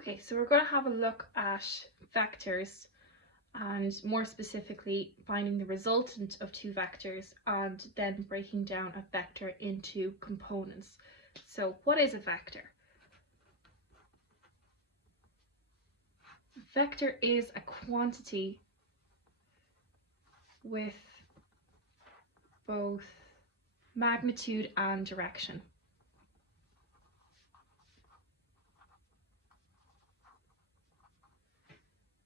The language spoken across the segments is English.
Okay, so we're going to have a look at vectors and more specifically finding the resultant of two vectors and then breaking down a vector into components. So what is a vector? A vector is a quantity with both magnitude and direction.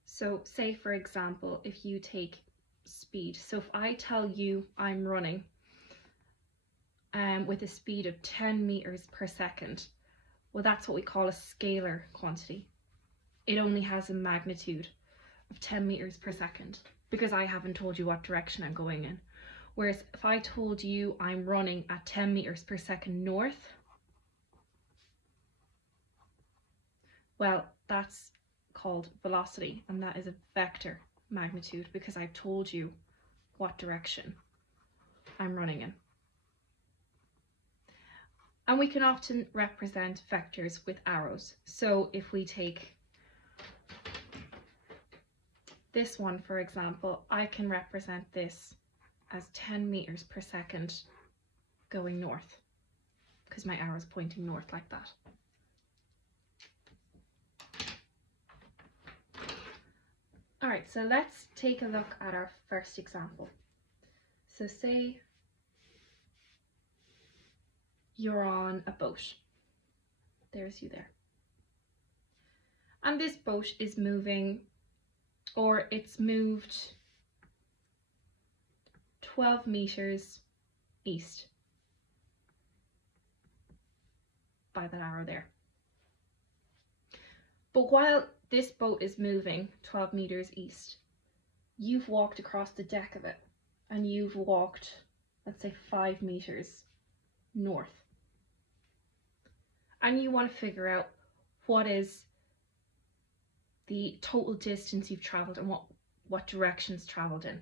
So say, for example, if you take speed. So if I tell you I'm running with a speed of 10 meters per second, well, that's what we call a scalar quantity. It only has a magnitude of 10 meters per second because I haven't told you what direction I'm going in. Whereas if I told you I'm running at 10 meters per second north, well, that's called velocity, and that is a vector magnitude because I've told you what direction I'm running in. And we can often represent vectors with arrows. So if we take this one, for example, I can represent this as 10 meters per second going north because my arrow is pointing north like that. All right, so let's take a look at our first example. So say you're on a boat. There's you there. And this boat is moving, or it's moved 12 meters east by that arrow there. But while this boat is moving 12 meters east, you've walked across the deck of it and you've walked, let's say, 5 meters north. And you want to figure out what is the total distance you've traveled and what directions traveled in.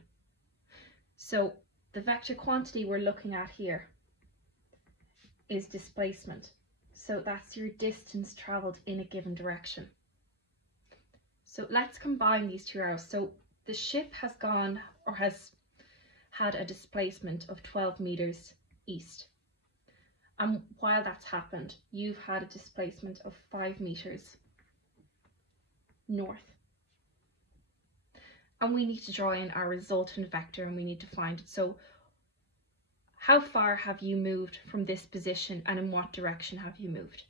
So the vector quantity we're looking at here is displacement. So that's your distance traveled in a given direction. So let's combine these two arrows. So the ship has gone, or has had, a displacement of 12 meters east. And while that's happened, you've had a displacement of 5 meters north. And we need to draw in our resultant vector and we need to find it. So how far have you moved from this position and in what direction have you moved?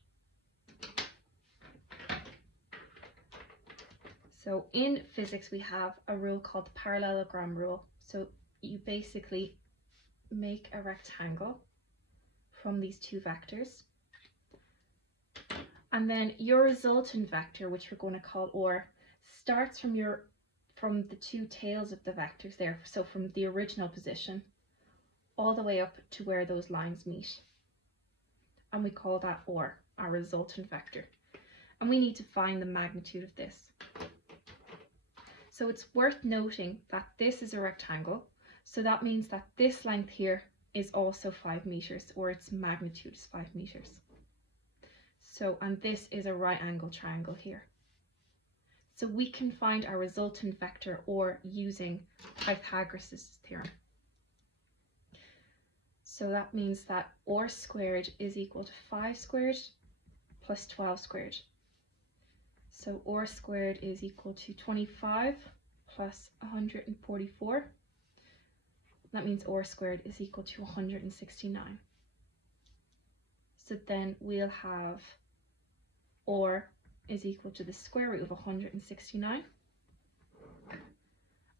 So in physics we have a rule called the Parallelogram Rule. So you basically make a rectangle from these two vectors. And then your resultant vector, which we're going to call or, starts from the two tails of the vectors there. So from the original position all the way up to where those lines meet. And we call that or, our resultant vector. And we need to find the magnitude of this. So it's worth noting that this is a rectangle. So that means that this length here is also 5 meters, or its magnitude is 5 meters. So, and this is a right angle triangle here. So we can find our resultant vector or using Pythagoras' theorem. So that means that or squared is equal to 5 squared plus 12 squared. So or squared is equal to 25 plus 144. That means or squared is equal to 169. So then we'll have or is equal to the square root of 169.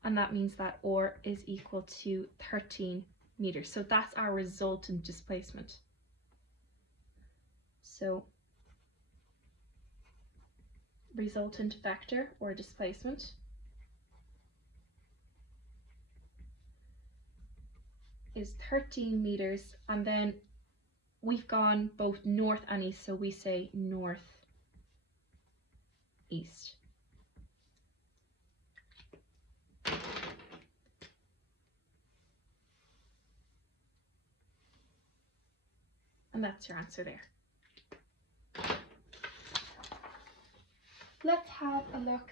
And that means that or is equal to 13 meters. So that's our resultant displacement. So resultant vector or displacement is 13 meters, and then we've gone both north and east, so we say north east. And that's your answer there. Let's have a look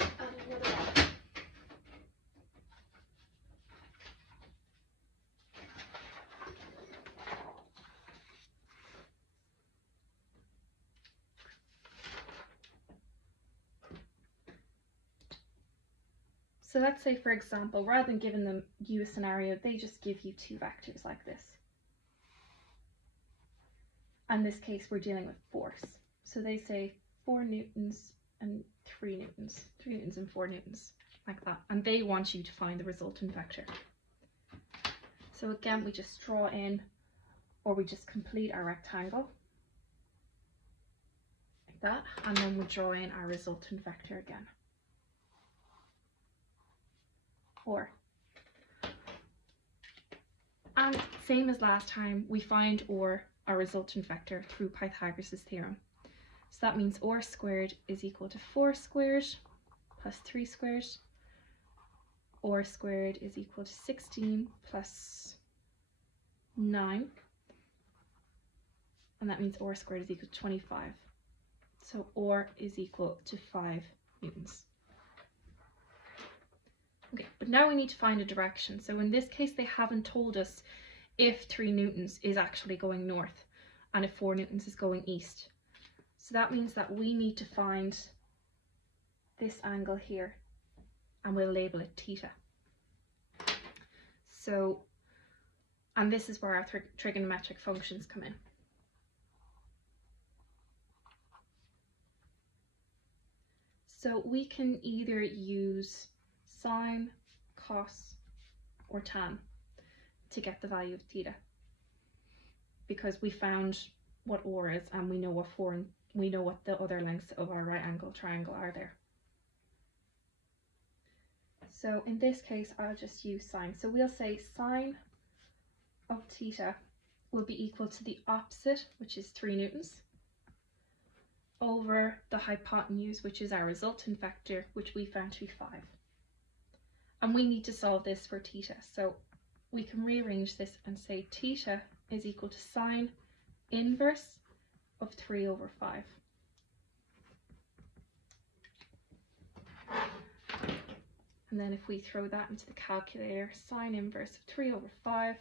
at another one. So let's say, for example, rather than giving you a scenario, they just give you two vectors like this. In this case, we're dealing with force. So they say 4 newtons and 3 newtons, 3 newtons and 4 newtons, like that. And they want you to find the resultant vector. So again, we just draw in, or we just complete our rectangle, like that. And then we draw in our resultant vector again. Or. And same as last time, we find our resultant vector through Pythagoras' theorem. So that means r squared is equal to 4 squared plus 3 squared. R squared is equal to 16 plus 9. And that means r squared is equal to 25. So r is equal to 5 newtons. Okay, but now we need to find a direction. So in this case, they haven't told us if 3 newtons is actually going north and if 4 newtons is going east. So that means that we need to find this angle here, and we'll label it theta. So, and this is where our trigonometric functions come in. So we can either use sine, cos, or tan to get the value of theta, because we found what r is and we know what 4 and we know what the other lengths of our right angle triangle are there. So in this case, I'll just use sine. So we'll say sine of theta will be equal to the opposite, which is 3 newtons, over the hypotenuse, which is our resultant vector, which we found to be 5. And we need to solve this for theta. So we can rearrange this and say theta is equal to sine inverse of 3 over 5. And then if we throw that into the calculator, sine inverse of 3 over 5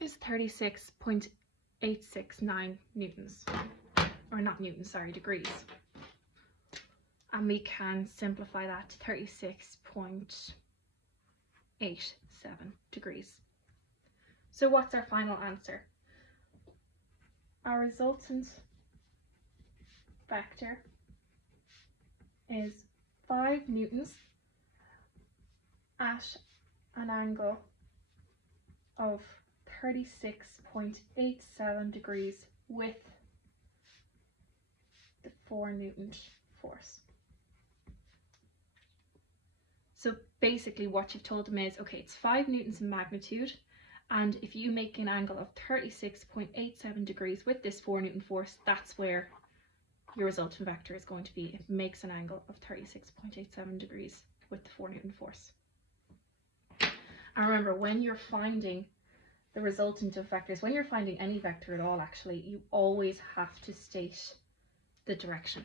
is 36.869 newtons. Or not newtons, sorry, degrees. And we can simplify that to 36.87 degrees. So what's our final answer? Our resultant vector is 5 newtons at an angle of 36.87 degrees with the 4 Newton force. So basically what you've told them is, okay, it's 5 newtons in magnitude, and if you make an angle of 36.87 degrees with this 4 Newton force, that's where your resultant vector is going to be. It makes an angle of 36.87 degrees with the 4 Newton force. And remember, when you're finding the resultant of vectors, when you're finding any vector at all, actually, you always have to state the direction.